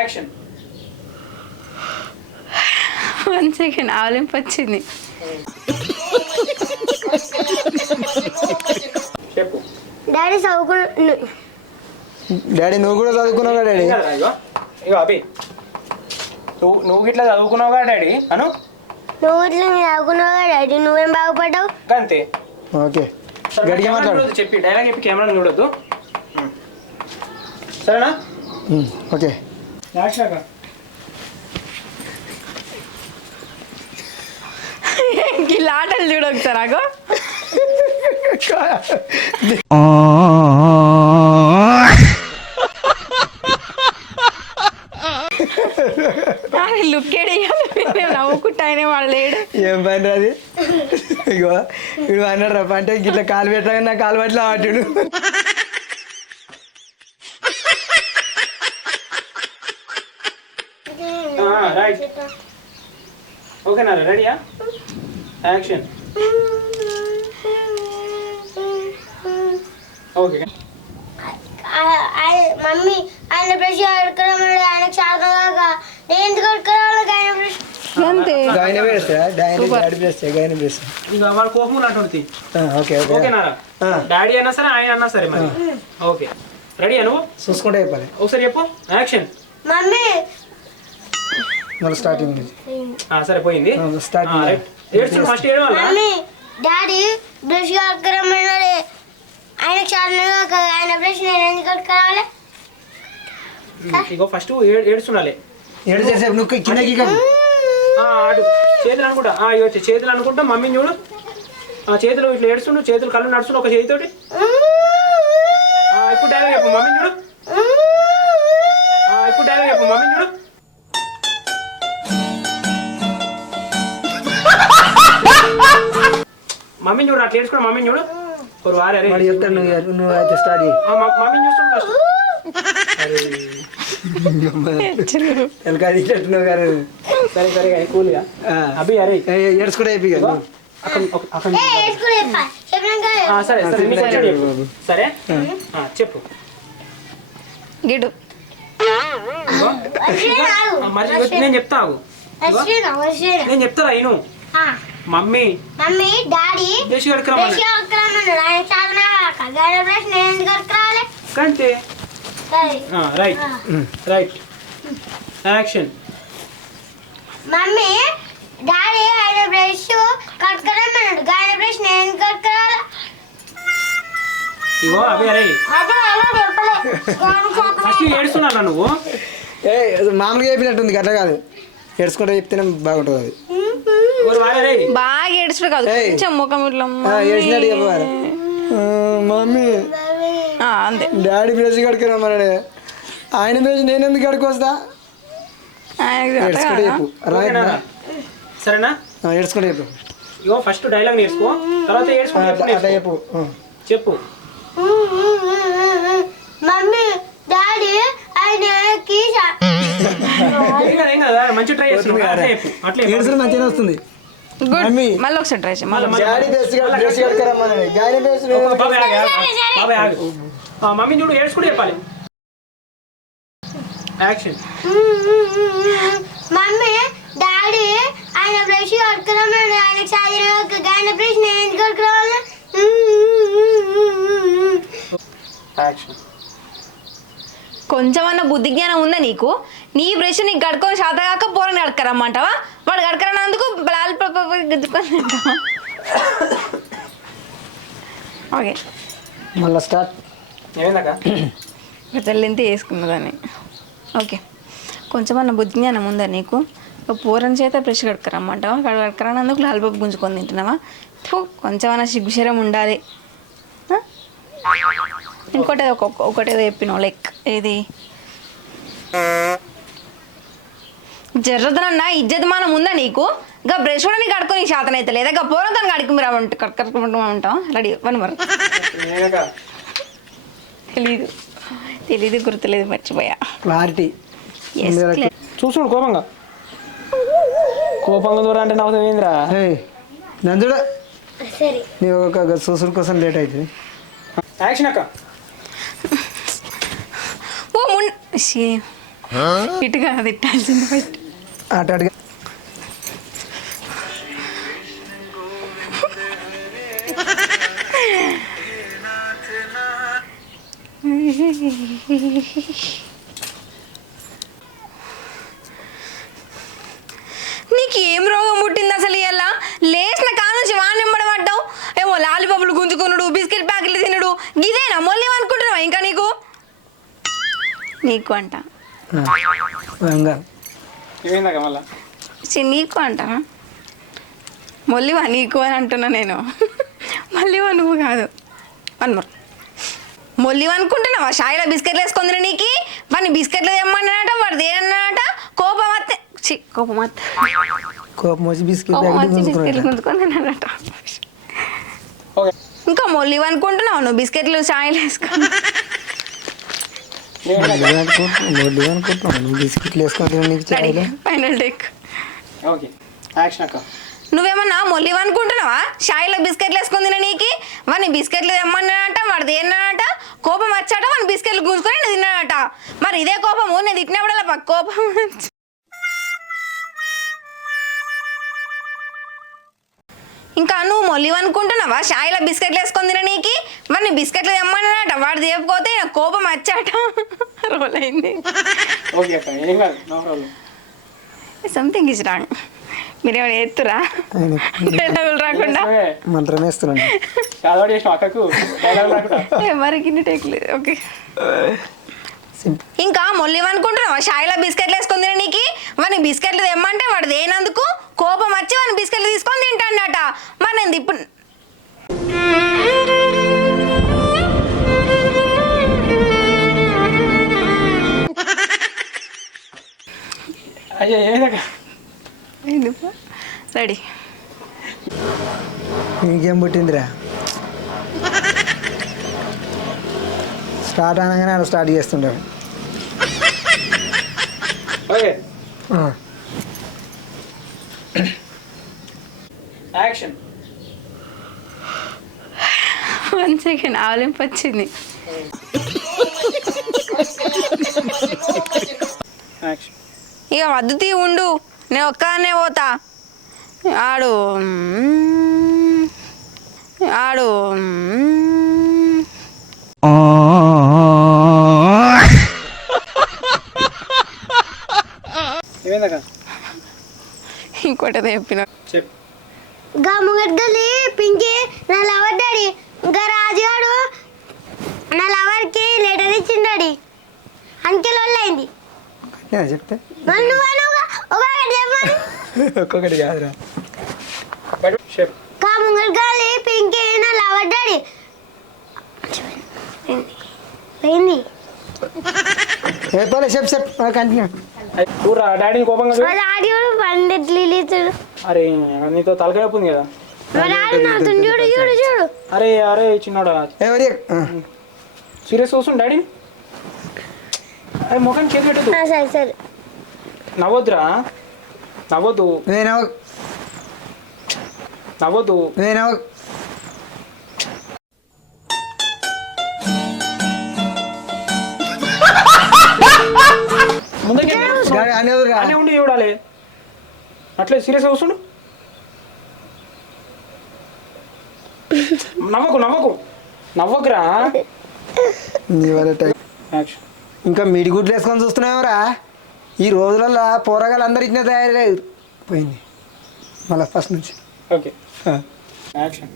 Action. 1 second ఆవలింపు వచ్చింది. చెప్పు. Daddy చదువుకున్నా. డాడీ నువ్వు కూడా చదువుకున్నావుగా డాడీ? ఇగో అభి, నువ్వు ఇట్లా చదువుకున్నావుగా డాడీ అను. నువ్వు ఇట్లా చదువుకున్నావుగా డాడీ, నువ్వేం బాగుపడ్డావు? అంతే. ఓకే గట్టిగా మాట్లాడు. చెప్పి డైలాగ్ చెప్పి కెమెరా చూడొద్దు, సరేనా? Okay action. ఇలా ఆటలు చూడ ఒకసారి ఆగో. లుక్ నవ్వుకుంటా ఆయన వాడు లేడు. ఏం పని అది? ఇగో వీడు అన్నాడు రా అంటే ఇట్లా కాలు పెట్టగా నా కాలు పట్ల ఆటాడు. రైట్. ఓకేనా? రెడీయా? యాక్షన్. ఓకే. మమ్మీ ఆయన బ్రష్ కడుక్కరామన్నాడు, ఆయనకు శాతంగా నేను ఎందుకు కడుక్కరావాలి? ఆయన బ్రష్ అంతే. గాయన వేస్తా డాడీ వేస్తా గాయన వేస్తా. ఇక వాడు కోపం అంటుంది. ఓకే ఓకే ఓకేనా? డాడీ అన్నా సరే ఆయన అన్నా సరే మరి. ఓకే రెడీయా? నువ్వు చూసుకుంటే చెప్పాలి. ఒకసారి చెప్పు. యాక్షన్. మమ్మీ మళ్ళీ స్టార్టింగ్ నుంచి సరే పోయింది. స్టార్టింగ్ ఏడ్చు ఫస్ట్ ఏడవాలి. మమ్మీ డాడీ బ్రష్ కడుక్కరమన్నాడు, ఆయనకు శాతంగా ఆయన బ్రష్ నేను ఎందుకు కడుక్కరావాలి? ఇగో ఫస్ట్ ఏడుచుండాలి. ఏడు చేసేపు నువ్వు కిందకి అటు చేతులు అనుకుంటా. చేతులు అనుకుంటా. మమ్మీని చూడు, చేతులు ఇట్లా ఏడుస్తుండు, చేతులు కళ్ళు నడుస్తుండు ఒక చేతితోటి. ఇప్పుడు డైలాగ్ చెప్పు. మమ్మీని చూడు. ఇప్పుడు డైలాగ్ చెప్పు. మమ్మీని చూడు. మమ్మీని చూడు, అట్లా ఏడుచుకున్నా. మమ్మీని చూడు. ఒక వారే చెప్తాను నువ్వు అయితే స్టార్ట్ చేయి. మమ్మీని చూస్తుండు ఫస్ట్. గారు సరే సరే కూల్గా అభి. అరే ఏడ్చుకుంటే అయిపోయి సరే సరే చెప్పు. సరే చెప్పు. గిడు మరి నేను చెప్తా. నేను చెప్తా అయిను. మమ్మీ మమ్మీ డాడీ బ్రష్ కడుక్కరామన్నాడు, ఆయన శాతంగా బ్రష్ నేను ఎందుకు కడుక్కరావాలి? అంతే. Right right. Action. Mummy daddy ఆయన బ్రష్ కడుక్కరమన్నాడు, ఆయన బ్రష్ నేను కడుక్కరాలి? ఇగో అభి. అరే ఫస్ట్ ఏడుస్తున్నా నువ్వు. మామూలుగా చెప్పినట్టుంది అట్లా కాదు, ఏడ్చుకుంటే చెప్తేనే బాగుంటుంది. అది బాగా ఏడుచుడు కాదు, కొంచెం ముఖం ఇట్లా ఏడ్చినట్టు చెప్పాలి. మమ్మీ అంతే. డాడీ బ్రష్ కడుకురమ్మన్నాడు, ఆయన బ్రష్ నేను ఎందుకు కడుకొస్తా? ఏడ్చుకుంటే చెప్పు. సరేనా? ఏడ్చుకుంటే చెప్పు. ఇగో ఫస్ట్ డైలాగ్ నేర్చుకో, తర్వాత ఏడ్చుకుంటే చెప్పు. చెప్పు. మమ్మీ డాడీ ఆయనకి మంచి ట్రై చేస్తున్నా. ఏడ్చుడు మంచిగా వస్తుంది. మళ్ళీ ఒకసారి ట్రై చేయి. మమ్మీ చూడు, ఏడ్చుకుంటూ చెప్పాలి. యాక్షన్. మమ్మీ డాడీ ఆయన బ్రష్ కడుక్కరమన్నాడు, ఆయనకి శాతంగా ఆయన బ్రష్ నేను ఎందుకు కడుక్కరావాలి? యాక్షన్. కొంచెమన్నా బుద్ధి జ్ఞానం ఉందా నీకు? నీ బ్రష్ నీకు కడుక్కొని శాత కాక పోరని కడకరమ్మంటావా? వాడు కడకరన్నందుకు గుద్దుకొని. ఓకే మళ్ళీ స్టార్ట్. ఏమైందాక తెల్లింత వేసుకున్నదాన్ని. ఓకే కొంచెమన్నా బుద్ధి జ్ఞానం ఉందా నీకు? ఒక పూరని చేత బ్రష్ కడకరమ్మంటావా? కడకరన్నందుకు లాలిపప్పు గుంజుకొని తింటున్నావా? కొంచెమన్నా సిగ్గుశరం ఉండాలి. ఇంకోటి ఒకటేదో చెప్పినావు, లైక్ ఏది జర్రదనన్నా ఇజ్జతమానం ఉందా నీకు? ఇంకా బ్రష్ కూడా నీకు కడుక్కొని శాతం అయితే లేదా? ఇంకా పూరం దాన్ని కడుక్కుమంటాం. రెడీ వన్ మరి. తెలీదు గుర్తులేదు, మర్చిపోయా. క్లారిటీ చూసుడు. కోపంగా దూరం అంటే నవ్వుతావు ఏంద్రా? నందుడు నీవు ఒక చూసుడు కోసం లేట్ అవుతుంది. యాక్షన్ అక్క. ఓ ఇటుగా తిట్టాల్సింది ఫస్ట్. అటు అటుగా నీకు ఏం రోగం పుట్టింది అసలు ఇలా? లేచిన కానుంచి వాడిని నింబడబడ్డావు. ఏమో లాలిపప్పులు గుంజుకున్నాడు, బిస్కెట్ ప్యాకెట్లు తినడు, గిదేనా మొల్లి అనుకుంటున్నావా ఇంకా నీకు? నీకు అంట ఏమైందాక మళ్ళా? నీకు అంట మొల్లివా నీకు అని అంటున్నా నేను. మళ్ళీవా నువ్వు కాదు అన్మర్ మొల్లివా అనుకుంటున్నావా? షాయిలో బిస్కెట్లు వేసుకుందిన నీకు వాడిని బిస్కెట్లు తెమ్మన్నాడట, వాడు దేనన్నాడట. కోపం వస్తే కోపం వచ్చి బిస్కెట్ బిస్కెట్లు గుంజుకుంటున్నాడట. ఇంకా మొల్లివా అనుకుంటున్నావు నువ్వు బిస్కెట్లు షాయిలో వేసుకొని? అనుకుంటున్నాను బిస్కెట్లు వేసుకుంటున్నా నీకు చాయ్లో. Final take. ఓకే యాక్షన్ అక్క. నువ్వేమన్నా మొల్లివా అనుకుంటున్నావా? షాయిలో బిస్కెట్లు వేసుకుందిన నీకు వాడిని బిస్కెట్లు తెమ్మన్నాడట, వాడు దేనట. కోపం వచ్చాట, వాడిని బిస్కెట్లు గుంజుకొని నేను తిన్నాడట. మరి ఇదే కోపము నేను తిట్టినప్పుడల్లా కోపం. ఇంకా నువ్వు మొల్లివా అనుకుంటున్నావా? షాయిలో బిస్కెట్లు వేసుకొని తిన నీకు వాడిని బిస్కెట్లు తెమ్మన్నాడట, వాడు తీయకపోతే నాకు కోపం వచ్చాట. రోల్ అయింది. ఓకే అక్క ఏం కాదు, no problem. Something is wrong. మీరేమైనా ఎత్తురా డైలాగులు రాకుండా? మంత్రం వేస్తున్నాను. చాలా చేసిన అక్కకు డైలాగ్ రాకుండా. మరికి టేక్లేదు. ఓకే ఇంకా మొల్లివా అనుకుంటున్నావా? షాయిలో బిస్కెట్లు వేసుకొని తిన నీకు వాడిని బిస్కెట్లు తెమ్మంటే వాడు దేనందుకు కోపం వచ్చి వాడిని బిస్కెట్లు తీసుకొని తింటాడట. మరి నేను ఇప్పుడు అయ్యో ఏమైందాక? ఎందుకు రెడీ? నీకేం పుట్టిందిరా? స్టార్ట్ అనగానే అలా స్టార్ట్ చేస్తుంటాడు. Okay action. 1 సెకండ్ ఆవలింపు వచ్చింది. యాక్షన్. ఇక వద్దు ఉండు, నేను ఒక్కదాన్నే పోతా. ఆడు ఆడు ఏమైందాక? ఇంకోటి చెప్పిన చెప్పు. గా ముగడ్డలి పింకి నా లవర్ డాడీ, ఇంకా రాజుగాడు నా లవర్కి లెటర్ ఇచ్చిండాడి, అంకెల్ అయింది. చెప్తే ఒక్కొక్కటి కాదురా. చెప్పు. గా ముగడ్డలి పింకి నా లవర్ డాడీ పోయింది. చెప్పాలి చెప్పు చెప్పు కంటిన్యూ. చూడరా డాడీని కోపంగా చూడు. మా డాడీ కూడా పండిట్లు లేచాడు. అరే నీతో తలకాయ ఉంది కదా. మా డాడీ నవ్వుతుంది, చూడు చూడు చూడు. అరే అరే చిన్నోడా ఎవరి సీరియస్ వస్తుంది డాడీని. అరే ముఖానికి చేతి పెట్టదు. సరే సరే నవ్వద్దురా, నవ్వద్దు నేనవ నవ్వద్దు. నేనవ ముందుకే అనేవురా అనే ఉండి చూడాలి. అట్లే సీరియస్ వస్తుండు. నవ్వకు నవ్వకు నవ్వకురా. యాక్షన్. ఇంకా మిడిగుడ్లు వేసుకొని చూస్తున్నావురా. ఈ రోజులలో పోరగాళ్ళు అందరు ఇచ్చిన తయారు పోయింది. మళ్ళీ ఫస్ట్ నుంచి ఓకే యాక్షన్.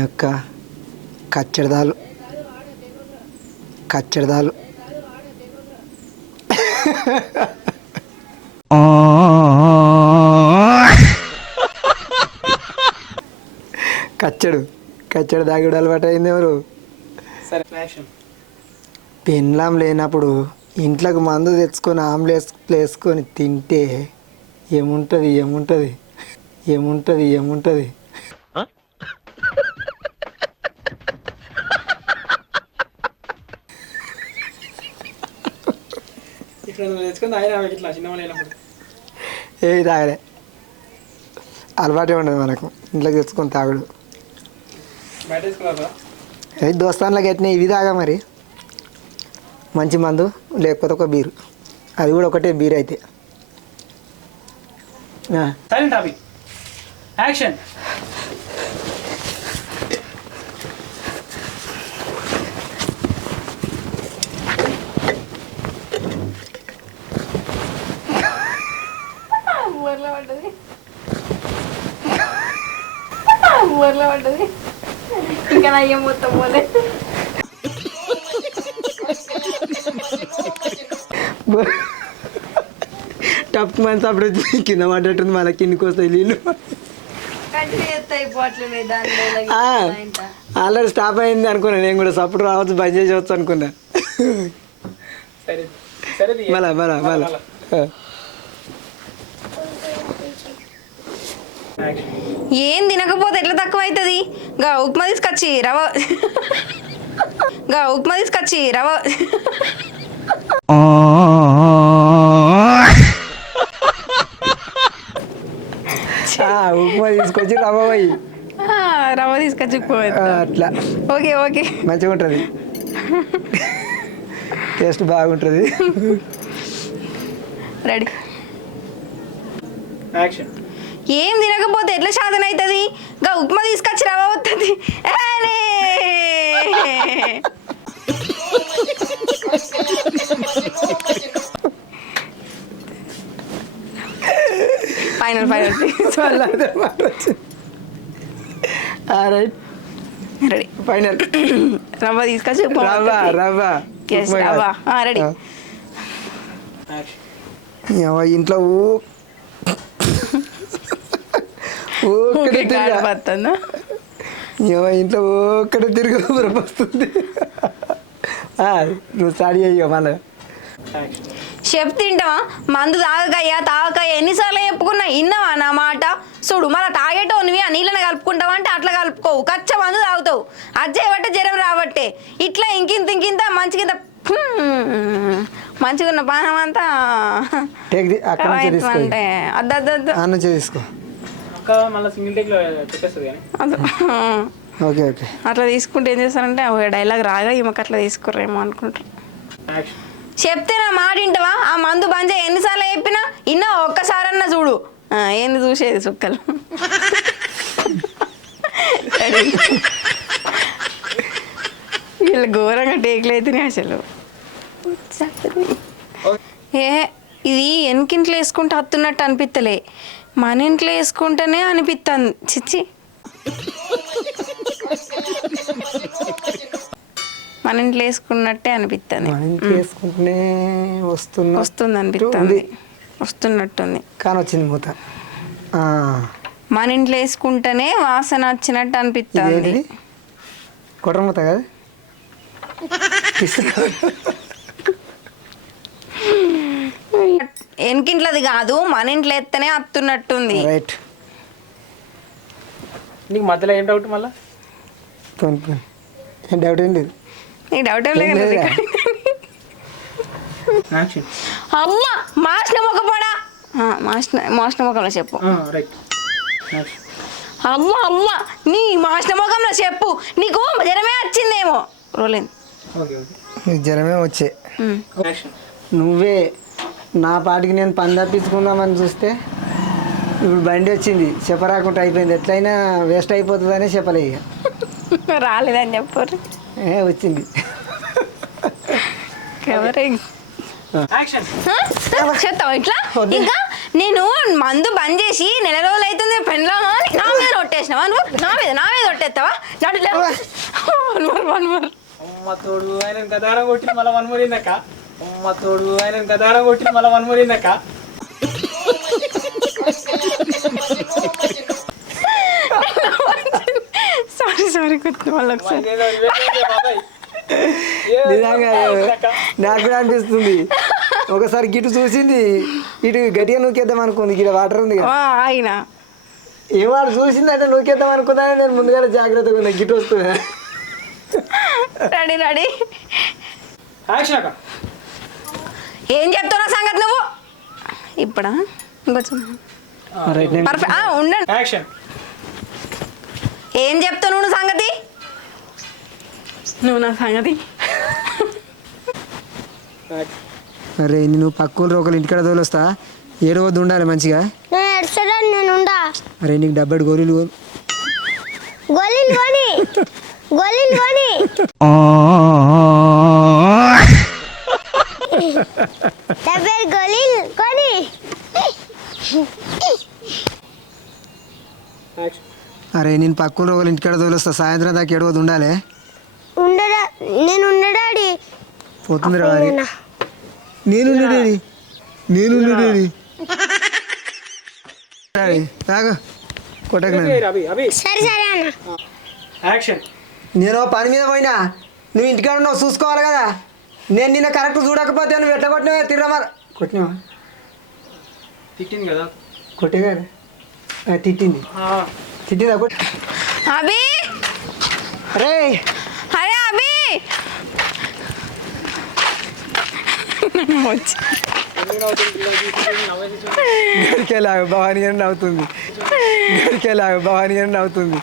యొక్క కచ్చడిదాలు కచ్చడిదాలు కచ్చడి దాగుడు అలవాటు అయింది. ఎవరు సరే యాక్షన్. పెన్లాం లేనప్పుడు ఇంట్లోకి మందు తెచ్చుకొని ఆమ్లెట్ వేసుకొని తింటే ఏముంటుంది ఏముంటుంది ఏముంటుంది ఏముంటుంది. తెచ్చుకొని ఆయన ఇట్లా చిన్న వాళ్ళు ఏది తాగలే, అలవాటే ఉండదు మనకు ఇంట్లోకి తెచ్చుకొని తాగుడు. బయట వేసుకున్నారా? ఏ దోస్తాన్లోకి ఎట్టినా ఇవి తాగా మరి. మంచి మందు లేకపోతే ఒక బీరు, అది కూడా ఒకటే బీర్ అయితే. సైలెంట్ అభి, యాక్షన్. ఊర్లో పడ్డది, ఊర్లో పడ్డది, ఇంకా నా ఏం మొత్తం పోలే. టప్ మంచి అప్పుడు కింద పడ్డట్టుంది, మళ్ళీ కిందికి వస్తాయి నీళ్ళు. ఆల్రెడీ స్టాప్ అయింది అనుకున్నా నేను కూడా, సపోర్ట్ రావచ్చు బంద్ చేసేవచ్చు అనుకున్నా. సరే సరే మళ్ళా మళ్ళా మళ్ళా ఏం తినకపోతే ఎట్లా తక్కువ అవుతుంది? గా ఉప్మా తీసుకొచ్చి రవ, గా ఉప్మా తీసుకొచ్చి రవ. ఉప్మా తీసుకొచ్చి రవ్వ పోయి రవ్వ తీసుకొచ్చి అట్లా ఓకే ఓకే మంచిగా ఉంటుంది, టేస్ట్ బాగుంటుంది. రెడీ. యాక్షన్. ఏం తినకపోతే ఎట్లా సాధన అవుతుంది? గా ఉప్మా తీసుకొచ్చి రవ్వ వస్తుంది. Final final right ready. Final రవ్వ తీసుకొచ్చి రవ్వ రవ్వ రవ్వ రెడీ. ఇంట్లో పడుతుందా? ఇంట్లో ఒక్కడే తిరిగి వస్తుంది. నువ్వు స్టార్ట్ అయ్యో మళ్ళీ. చెప్ తింటావా? మందు తాగక ఎన్నిసార్లు చెప్పుకున్నా, ఇన్నవా నా మాట? చూడు మళ్ళీ తాగేటోనివి ఆ నీళ్ళని కలుపుకుంటావా అంటే అట్లా కలుపుకోవు, కచ్చ మందు తాగుతావు. అది చేయబట్టే జ్వరం రాబట్టే ఇట్లా ఇంకింత మంచిగా మంచిగా ఉన్న పానం అంతా అంటే అద్దద్దు తీసుకో. Okay okay. అట్లా తీసుకుంటే ఏం చేస్తారంటే ఒక డైలాగ్ రాగా ఈమెకు అట్లా తీసుకుర్రేమో అనుకుంటారు. చెప్తే నా మాట వింటావా? ఆ మందు బంద్ చేయి, ఎన్నిసార్లు చెప్పినా ఇన్నా ఒక్కసారన్నా చూడు. ఏంది చూసేది చుక్కలు. వీళ్ళు ఘోరంగా టేకులు అయితేనే అసలు. ఇది వెనకింట్లో వేసుకుంటే హత్తున్నట్టు అనిపిస్తలే, మన ఇంట్లో వేసుకుంటేనే అనిపిస్తుంది. చిచ్చి, మన ఇంట్లో వేసుకున్నట్టే అనిపిస్తుంది. వస్తుంది అనిపిస్తుంది, వస్తున్నట్టుంది కానీ వచ్చింది మూత. మన ఇంట్లో వేసుకుంటేనే వాసన వచ్చినట్టు అనిపిస్తుంది. కొట్ర మూత కదా, వెనకింట్లది కాదు, మన ఇంట్లో ఎత్తనే అత్తున్నట్టుంది. రైట్. నీకు మధ్యలో ఏం డౌట్ మళ్ళా? ఏం డౌట్ ఏం లేదు, నీకు డౌట్ ఏం లేదు. అమ్మ మాసిన మొక్కపడా, మాసిన మొఖంలో చెప్పు. అమ్మ అమ్మ నీ మాసిన మొఖంలో చెప్పు, నీకు జ్వరమే వచ్చిందేమో. రోలింగ్. నీకు జ్వరమే వచ్చే, నువ్వే నా పాటికి నేను పని తప్పించుకుందామని చూస్తే ఇప్పుడు బండి వచ్చింది, చెప్పరాకుండా అయిపోయింది. ఎట్లయినా వేస్ట్ అయిపోతుందనే చెప్పలే. ఇక రాలేదని చెప్పరు, వచ్చింది. చెప్తావు ఇట్లా? ఇంకా నేను మందు బంద్ చేసి నెల రోజులు అవుతుంది, పెళ్ళ నా మీద కొట్టేసినావా నువ్వు? నా మీద కొట్టేస్తావా? తోడు ఆయన గదారం కొట్టి మళ్ళీ వన్మూరిందక్క. తోడు ఆయన గదారం కొట్టి మళ్ళీ వన్మూరిందక్క. సారీ గుర్తు మళ్ళీ నాకు కూడా అనిపిస్తుంది. ఒకసారి గిటు చూసింది, ఇటు గట్టిగా నూకేద్దాం అనుకుంది. గిట వాటర్ ఉంది ఆయన ఏమాడు చూసింది అంటే నూకేద్దాం అనుకున్నా. నేను ముందుగానే జాగ్రత్తగా ఉన్నా, గిటు వస్తున్నా. రెడీ. ఏం చెప్తున్నా సంగతి నువ్వు ఇప్పుడా? ఇంకొంచెం ఉండండి. ఏం చెప్తావు నువ్వు సంగతి? నువ్వు నా సంగతి అరే నేను పక్కన ఒకరు ఇంటికాడ తోలొస్తా ఏడో వద్దు ఉండాలి మంచిగా. నేను ఎడ్సడానికి నేను ఉండా. అరే నీకు డబ్బెడు గోళీలు గోళీలు కొని గోళీలు కొని డబ్బై గోళీలు కొని. అరే నేను పక్కన ఒకరు ఇంటికాడ తోలొస్తా సాయంత్రం దాకా ఏడో వద్దు ఉండాలి. ఉండడా నేను ఉండడాడి పోతుంది రా నేను కొట్టక అభి అభి సరే సరే అన్న. యాక్షన్. నేను పని మీద పోయినా నువ్వు ఇంటికాడ ఉన్నావు చూసుకోవాలి కదా. నేను నిన్న కరెక్ట్ చూడకపోతే నువ్వు ఎట్లా కొట్టినావే తిరమా కొట్టినావా తిట్టింది కదా కొట్టే కదా తిట్టింది తిట్టిందా కొట్టి అభి అరే అరే అభి గడికేలాగా భవానీ అని నవ్వుతుంది.